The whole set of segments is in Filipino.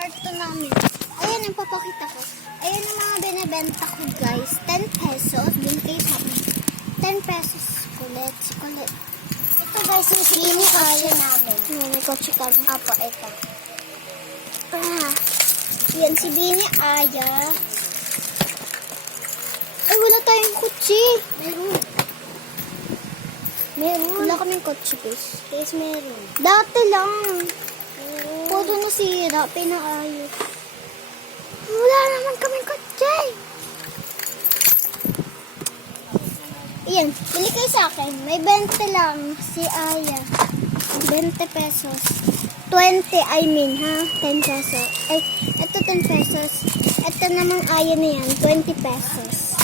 kwarto namin. Ayan ang papakita ko. Ayan ang mga binibenta ko guys. 10 pesos. Binigay sa amin. 10 pesos. Kulit. Ito guys yung sini kotse namin. May kotse kami. Apo, ito. Yan si Bini Aya. Ay, wala tayong kotse. Meron. Wala kaming kotse guys. Yes, meron. Dati lang. Pwede nasira, pinaayos. Wala naman kaming kotse. Iyan, bili kayo sa akin. May 20 lang si Aya. 20 pesos. 20, I mean, ha? 10 pesos. Ay, ito 10 pesos. Ito namang Aya na yan, 20 pesos.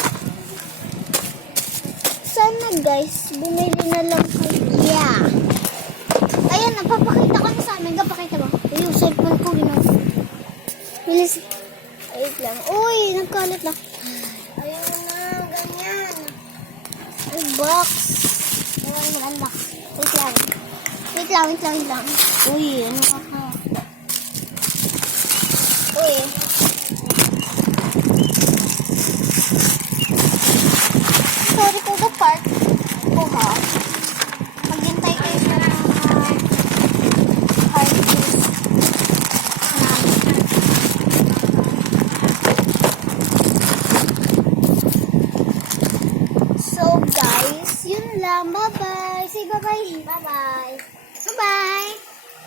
Sana guys, bumili na lang kayo. Yeah. Ayan, napapakita ko na sa amin. Kapakita mo. Yung cellphone ko, bilis. Wait lang. Uy, nagkalat na. Ayaw na, ganyan. Ay, box. Ayan, maganda. Wait lang. Wait lang. Uy, ano ka ka? Uy. Sorry po the part. Ha? Maghintay kayo sa hard disk. So guys, yun lang. Bye-bye. Say bye-bye. Bye-bye.